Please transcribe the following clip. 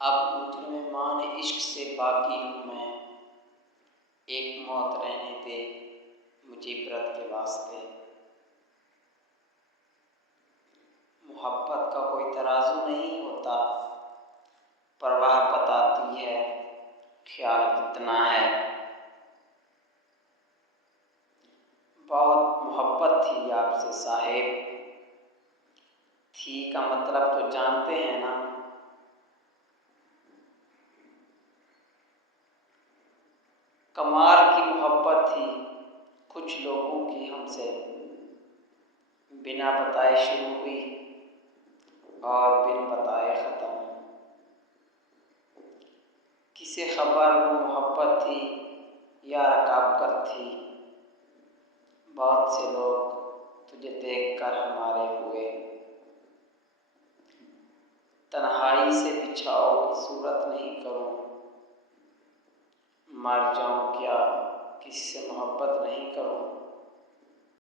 अब मुजरिम मान इश्क से बाकी हूँ मैं, एक मौत रहने दे मुझे इबरत के वास्ते। मोहब्बत का कोई तराजू नहीं होता, परवाह बताती है ख्याल कितना है। बहुत मोहब्बत थी आपसे साहिब, थी का मतलब तो जानते हैं ना। कमाल की मोहब्बत थी कुछ लोगों की हमसे, बिना बताए शुरू हुई और बिन बताए ख़त्म। किसे खबर वो मोहब्बत थी या रकाबत थी, बहुत से लोग तुझे देखकर हमारे हुए। तन्हाई से बिछाओ की सूरत नहीं करूं, मर जाऊं क्या किसी से मोहब्बत नहीं करूं।